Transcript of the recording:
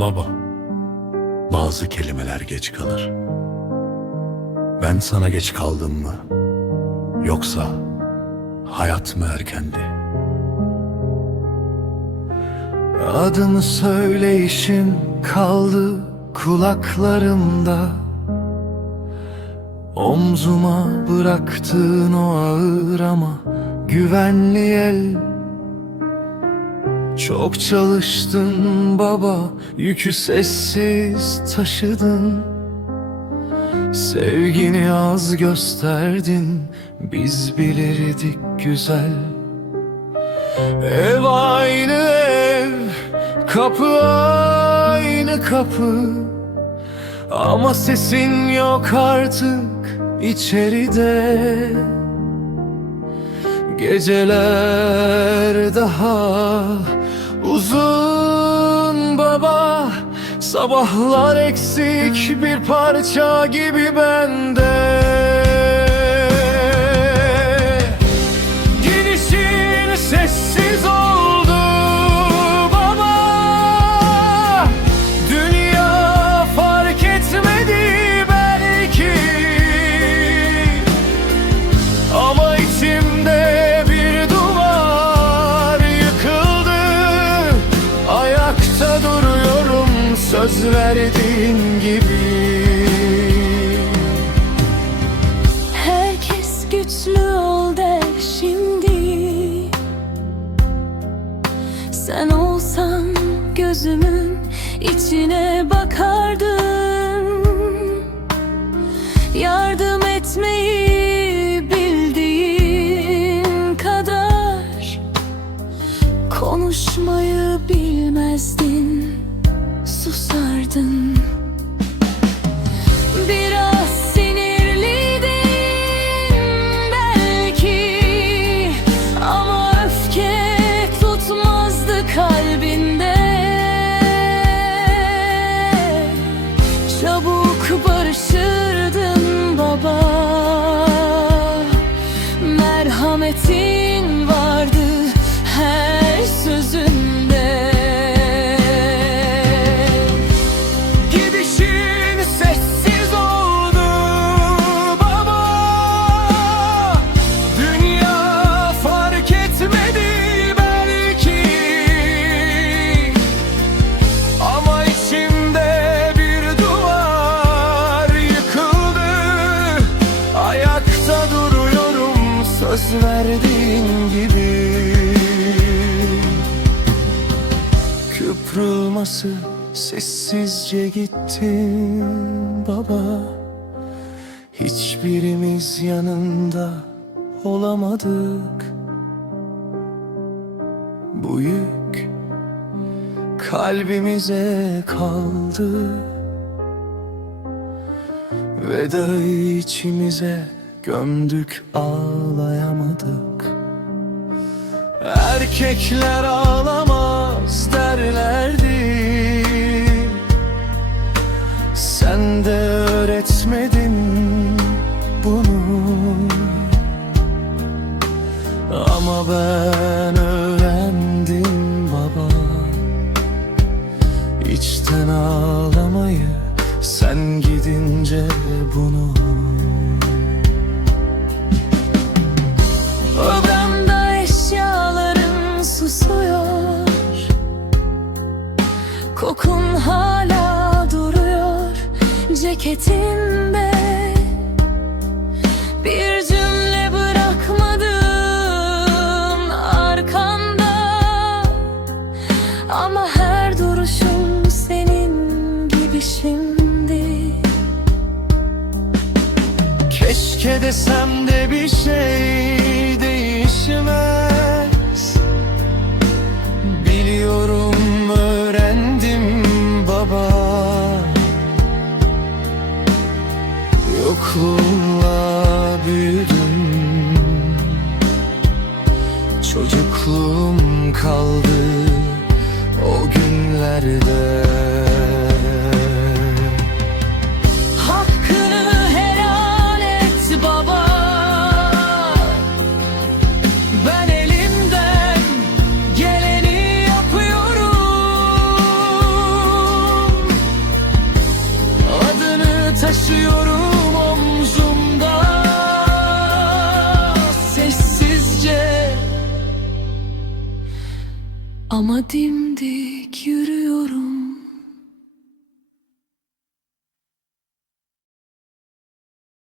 Baba, bazı kelimeler geç kalır. Ben sana geç kaldım mı? Yoksa hayat mı erkendi? Adını söyleyişin kaldı kulaklarımda Omzuma bıraktığın o ağır ama güvenli el Çok çalıştın baba, yükü sessiz taşıdın. Sevgini az gösterdin, biz bilirdik güzel. Ev aynı ev, kapı aynı kapı. Ama sesin yok artık içeride Geceler daha uzun baba. Sabahlar eksik bir parça gibi bende verdiğin gibi. Herkes güçlü ol der şimdi. Sen olsan gözümün içine bakardın. Yardım etmeyi bildiğin kadar Konuşmayı bilmezdin Susardın. Biraz sinirliydin belki Ama öfke tutmazdı kalbinde. Çabuk barışırdın baba verdiğin gibi. Kıprılması sessizce gittin baba. Hiçbirimiz yanında olamadık. Bu yük kalbimize kaldı. Vedayı içimize gömdük ağlayamadık. Erkekler ağlamaz derlerdi. Sen de öğretmedin bunu. Ama ben öğrendim baba. İçten ağlamayı sen gidince bunu Kokun hala duruyor ceketinde. Bir cümle bırakmadın arkanda. Ama her duruşum senin gibi şimdi. Keşke desem de bir şey Çocukluğum kaldı o günlerde Ama dimdik yürüyorum.